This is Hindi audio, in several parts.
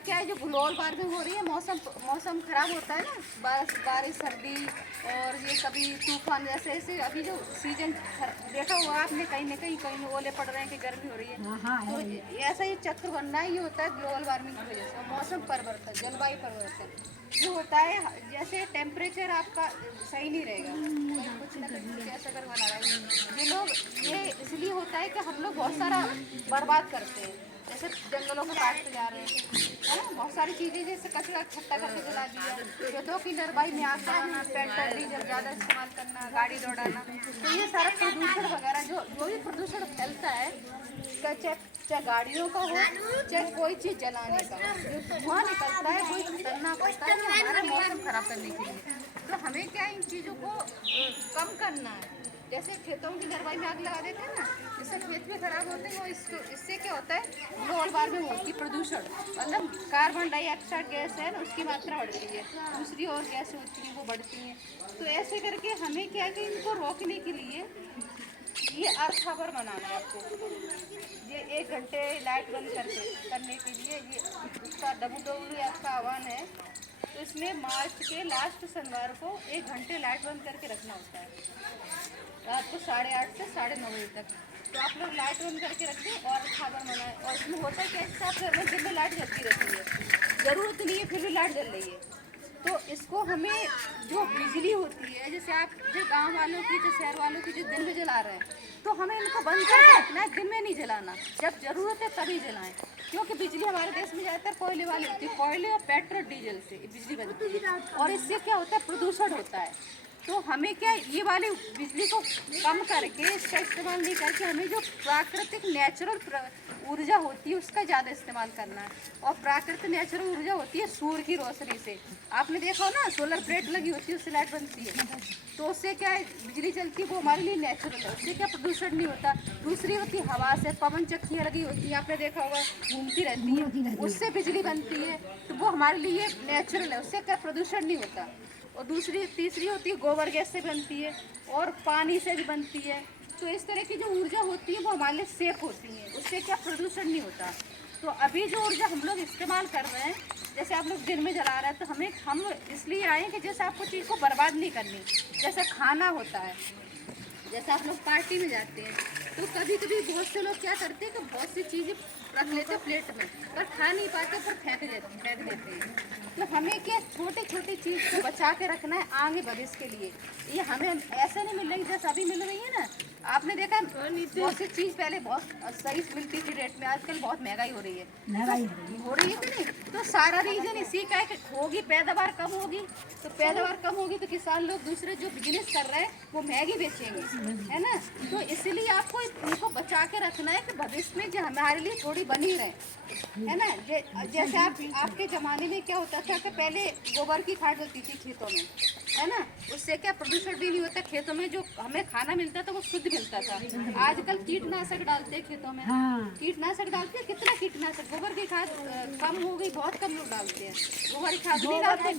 क्या है, जो ग्लोबल वार्मिंग हो रही है, मौसम खराब होता है ना, बारिश सर्दी और ये कभी तूफान जैसे ऐसे अभी जो सीजन देखा हुआ आपने, कहीं न कहीं ओले पड़ रहे हैं कि गर्मी हो रही है। तो ऐसा ही चक्र बन रहा है, ये होता है ग्लोबल वार्मिंग की वजह से। मौसम परिवर्तन, जलवायु परिवर्तन ये होता है, जैसे टेम्परेचर आपका सही नहीं रहेगा, कुछ ना कुछ ऐसा कर बना रहा है ये लोग। ये इसलिए होता है कि हम लोग बहुत सारा बर्बाद करते हैं, जैसे जंगलों को काटते जा रहे हैं, है ना। बहुत सारी चीज़ें जैसे कचरा इकट्ठा करके जला दिया, खेतों की नरवाई में आग लगाना, पेट्रोल डीजल ज़्यादा इस्तेमाल करना, गाड़ी दौड़ाना, तो ये सारा प्रदूषण वगैरह जो भी प्रदूषण फैलता है, चाहे गाड़ियों का हो, चाहे कोई चीज़ जलाने का, जो धुआं निकलता है वही खतरनाक होता है हमारा मौसम खराब करने के लिए। तो हमें क्या इन चीज़ों को कम करना है। जैसे खेतों की नरवाई में आग लगा देते हैं ना, जिससे खेत भी खराब होते हैं, वो इससे क्या होता है, ग्लोबल वार्मिंग होती है, प्रदूषण, मतलब कार्बन डाइऑक्साइड गैस है ना, उसकी मात्रा बढ़ती है, दूसरी और गैस होती हैं वो बढ़ती हैं। तो ऐसे करके हमें क्या है कि इनको रोकने के लिए ये अर्थ आवर बनाना है आपको। ये 1 घंटे लाइट बंद करने के लिए ये उसका WWF का आह्वान है। तो इसमें मार्च के लास्ट शनिवार को 1 घंटे लाइट बंद करके रखना होता है, रात को 8:30 से 9:30 बजे तक। तो आप लोग लाइट बंद करके रखें और खबर मनाएं। और इसमें होता है कि आप घर में दिन में लाइट जलती रहती है, ज़रूरत नहीं है फिर भी लाइट जल रही है। तो इसको हमें जो बिजली होती है, जैसे आप जो गांव वालों की, जो शहर वालों की जो दिन में जला रहे हैं, तो हमें इनको बंद करके रखना है, दिन में नहीं जलाना, जब ज़रूरत है तभी जलाएं। क्योंकि बिजली हमारे देश में ज़्यादातर कोयले वाली होती है, कोयले और पेट्रोल डीजल से बिजली बनती है, और इससे क्या होता है, प्रदूषण होता है। तो हमें क्या ये वाली बिजली को कम करके, इसका इस्तेमाल नहीं करके, हमें जो प्राकृतिक नेचुरल ऊर्जा होती है उसका ज़्यादा इस्तेमाल करना है। और प्राकृतिक नेचुरल ऊर्जा होती है सूर्य की रोशनी से। आपने देखा हो ना, सोलर प्लेट लगी होती है, उससे लाइट बनती है, तो उससे क्या है, बिजली चलती है, वो हमारे लिए नेचुरल है, उससे क्या प्रदूषण नहीं होता। दूसरी होती है हवा से, पवन चक्कियाँ लगी होती हैं, आपने देखा होगा, घूमती रहती है, उससे बिजली बनती है, तो वो हमारे लिए नेचुरल है, उससे क्या प्रदूषण नहीं होता। और तीसरी होती है गोबर गैस से बनती है, और पानी से भी बनती है। तो इस तरह की जो ऊर्जा होती है वो हमारे लिए सेफ होती है, उससे क्या प्रदूषण नहीं होता। तो अभी जो ऊर्जा हम लोग इस्तेमाल कर रहे हैं, जैसे आप लोग दिन में जला रहे हैं, तो हम इसलिए आए कि जैसे आपको चीज़ को बर्बाद नहीं करनी। जैसे खाना होता है, जैसे आप लोग पार्टी में जाते हैं, तो कभी कभी बहुत से लोग क्या करते हैं कि बहुत सी चीज़ें रख लेते हैं प्लेट में, पर खा नहीं पाते, पर फेंक देते हैं। तो हमें क्या छोटी छोटी चीज़ को बचा के रखना है आगे भविष्य के लिए। ये हमें ऐसे नहीं मिल रही जैसे अभी मिल रही है ना। आपने देखा बहुत सी चीज़ पहले बहुत सही मिलती थी रेट में, आजकल बहुत महंगाई हो रही है, हो रही है कि नहीं। तो सारा रीजन इसी का है कि होगी पैदावार कम होगी, तो पैदावार कम होगी तो किसान लोग दूसरे जो बिजनेस कर रहे हैं वो महंगी बेचेंगे, है ना। तो इसलिए आपको इनको बचा के रखना है कि भविष्य में जो हमारे लिए थोड़ी बनी रहे, है ना। जैसे आपके ज़माने में क्या होता था कि पहले गोबर की खाद होती थी खेतों में, है ना, उससे क्या प्रदूषण भी नहीं होता, खेतों में जो हमें खाना मिलता था वो शुद्ध मिलता था। आजकल कीटनाशक डालते हैं खेतों में, कीटनाशक डालते हैं, कितना कीटनाशक, गोबर की खाद कम हो गई, बहुत कम लोग डालते हैं, गोबर की खाद नहीं डालते,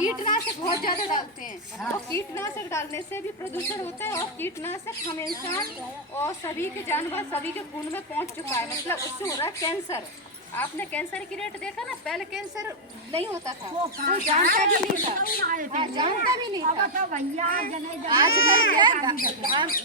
कीटनाशक बहुत ज़्यादा डालते हैं। तो कीटनाशक डालने से भी प्रदूषण होता है, और कीटनाशक हम इंसान और सभी के जानवर सभी के खून में पहुंच चुका है, मतलब उससे हो रहा है कैंसर। आपने कैंसर की रेट देखा ना, पहले कैंसर नहीं होता था, कोई जानता भी नहीं था, जानता भी नहीं था। आजकल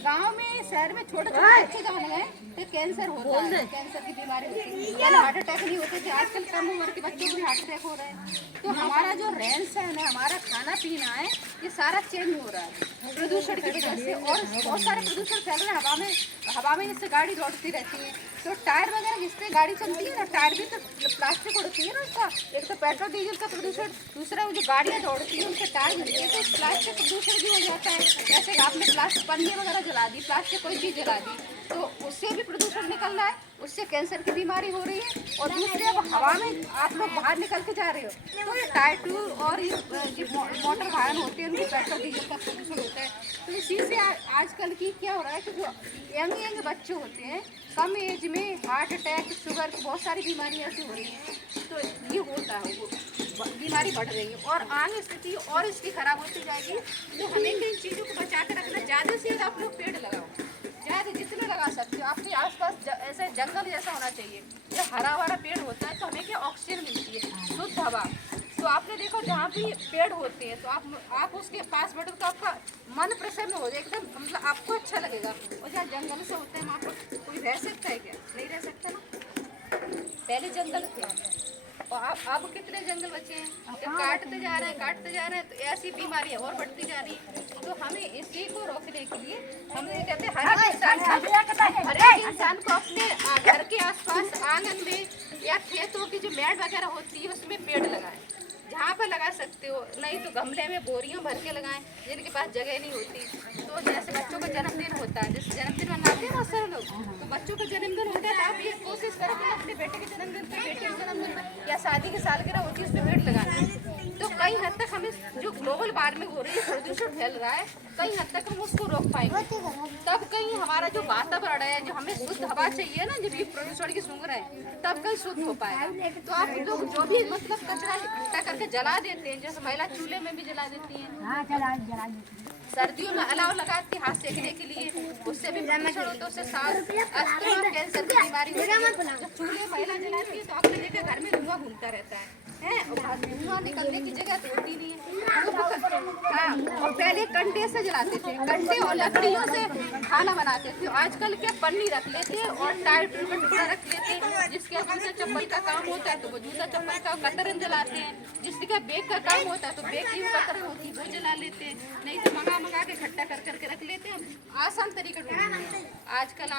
गांव में, शहर में छोटे छोटे बच्चे जान गए तो कैंसर होता है, कैंसर की बीमारी होती है। पहले हार्ट अटैक नहीं होते थे, आजकल कम उम्र के बच्चों को भी हार्ट अटैक हो रहे हैं। तो हमारा जो रहन सहन है, हमारा खाना पीना है, ये सारा चेंज हो रहा है प्रदूषण की वजह से। और बहुत सारे प्रदूषण फैल रहे हैं हवा में जिससे गाड़ी दौड़ती रहती है, तो टायर वगैरह जिससे गाड़ी चलती है ना, टायर भी तो प्लास्टिक उड़ती है ना उसका। एक तो पेट्रोल डीजल का प्रदूषण, दूसरा वो जो गाड़ियाँ दौड़ती है उनके टायर मिलते हैं, तो प्लास्टिक प्रदूषण भी हो जाता है। जैसे आपने प्लास्टिक पन्नी वगैरह जला दी, प्लास्टिक कोई चीज़ जला दी, तो उससे भी प्रदूषण निकल रहा है, उससे कैंसर की बीमारी हो रही है। और दूसरे अब हवा में आप लोग बाहर निकल के जा रहे हो, तो ये टायर ट्यूब और ये मोटर वाहन होते हैं, उनके पेट्रोल डीजल का प्रदूषण होता है। तो इसी से आजकल की क्या हो रहा है कि जो यंग बच्चे होते हैं, कम एज में हार्ट अटैक, शुगर, बहुत सारी बीमारियाँ ऐसी हो रही हैं। तो ये होता है, वो बीमारी बढ़ रही है, और आगे स्थिति और इसकी खराब होती जाएगी। तो हमें इन चीज़ों को बचा कर रखना, ज़्यादा से ज़्यादा आप लोग पेड़ लगाओ, ज़्यादा के जितने लगा सकते हो। आपके आसपास ऐसे जंगल जैसा होना चाहिए, जो हरा भरा पेड़ होता है तो हमें क्या ऑक्सीजन मिलती है, शुद्ध हवा। तो आपने देखो जहाँ भी पेड़ होते हैं तो आप उसके पास बैठो तो आपका मन प्रसन्न हो जाए एकदम, मतलब आपको अच्छा लगेगा। और जहाँ जंगल से होते हैं वहाँ पर कोई रह सकता है क्या? नहीं रह सकता ना। पहले जंगल थे और अब कितने जंगल बचे हैं, काटते जा रहे हैं तो ऐसी बीमारियां और बढ़ती जा रही है। तो हमें इसी को रोकने के लिए हम ये कहते हैं हर एक इंसान को अपने घर के आसपास आंगन में या खेतों की जो मैट वगैरह होती है उसमें पेड़ लगाएं, जहाँ पर लगा सकते हो। नहीं तो गमले में बोरियां भर के लगाएं जिनके पास जगह नहीं होती। तो जैसे बच्चों का जन्मदिन होता है, जैसे जन्मदिन मनाते हैं बहुत सारे लोग, तो बच्चों का जन्मदिन होता है तो आप ये कोशिश करें कि अपने बेटे के जन्मदिन पर, बेटे के जन्मदिन पर या शादी की सालगिरह होती है उसमें पेड़ लगाना। तो कई हद तक हमें जो ग्लोबल वार्मिंग हो रही है, प्रदूषण फैल रहा है, कई हद तक हम उसको रोक पाएंगे। तब कहीं हमारा जो वातावरण है, जो हमें शुद्ध हवा चाहिए ना, जब ये प्रदूषण की सूंघ रहे हैं तब कहीं शुद्ध हो पाएगा। तो आप लोग जो भी मतलब कचरा इकट्ठा करके जला देते हैं, जैसे महिला चूल्हे में भी जला देती हैं, सर्दियों में अलाव लगाती हाथ सेकने के लिए, उससे भी प्रदूषण होता है, उससे सांस अस्थमा कैंसर की बीमारी होती है। जब चूल्हे महिला जलाती है तो आपने देखा घर में धुआं घूमता रहता है और धुआं निकलने की जगह तो होती नहीं है। हाँ, और पहले कंडे से जलाते थे, कंडे और लकड़ियों से खाना बनाते थे। आजकल क्या पन्नी रख लेते हैं और टायर ट्यूब का टुकड़ा रख लेते हैं, जिसके जूता चप्पल का काम होता है तो वो जूता चप्पल का कतरन जलाते हैं, जिसका बैग का काम होता है तो बैग की कतरन होती है वो जला लेते हैं। नहीं तो मंगा के इकट्ठा कर करके रख लेते हैं। आसान तरीका ढूंढते हैं। आजकल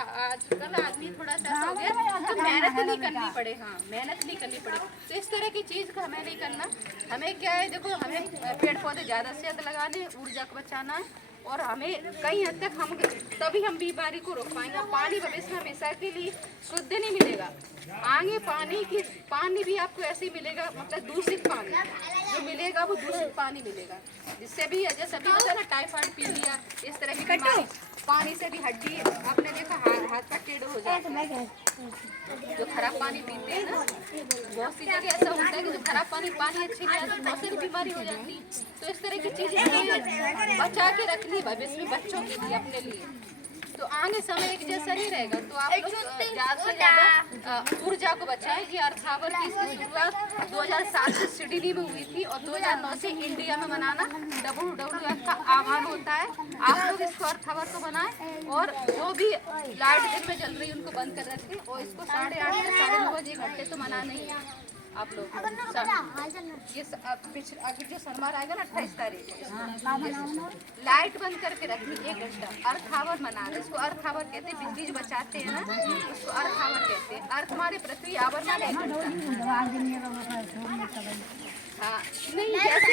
आदमी थोड़ा सा ऐसा हो गया तो मेहनत नहीं करनी पड़े। हाँ, मेहनत नहीं करनी पड़े। तो इस तरह की चीज़ को हमें नहीं करना। हमें क्या है, देखो हमें पेड़ पौधे ज़्यादा से ज़्यादा लगाने, ऊर्जा को बचाना है, और हमें कई हद तक हम तभी हम बीमारी को रोक पाएंगे। पानी भविष्य में हमेशा के लिए शुद्ध नहीं मिलेगा, आगे पानी भी आपको ऐसे ही मिलेगा, मतलब दूषित पानी जो मिलेगा वो दूषित पानी मिलेगा, जिससे भी जैसे अभी होता है ना टाइफाइड, पीलिया, इस तरह की बीमारी, पानी से भी हड्डी आपने देखा हाथ का टेढ़ा हो जाता है। जो खराब पानी पीते हैं ना, बहुत सी जगह ऐसा होता है कि जो खराब पानी अच्छी नहीं आता, बहुत सारी बीमारी हो जाती है। तो इस तरह की चीजें बचा के रखनी भविष्य में बच्चों के लिए, अपने लिए। तो आगे समय एक जैसा नहीं रहेगा। तो आप लोग ज़्यादा से ज़्यादा ऊर्जा को बचाएं। ये अर्थ आवर की इसकी शुरुआत 2007 से सिडनी में हुई थी और 2009 से इंडिया में मनाना WWF का आह्वान होता है। आप लोग इसको अर्थ आवर को बनाएं और जो भी लाइट दिन में जल रही है उनको बंद कर रखें, और इसको 8:30 से 9:30 बजे घंटे तो मनाना ही है आप लोग। ये अभी जो शनिवार आएगा ना 28 तारीख को, लाइट बंद करके रखनी 1 घंटा, अर्थ आवर मनाना। इसको अर्थ आवर कहते हैं, बिजली जो बचाते हैं ना उसको अर्थ आवर कहते हैं। अर्थ हमारी पृथ्वी, आवर माने 1 घंटा। हाँ, नहीं जैसे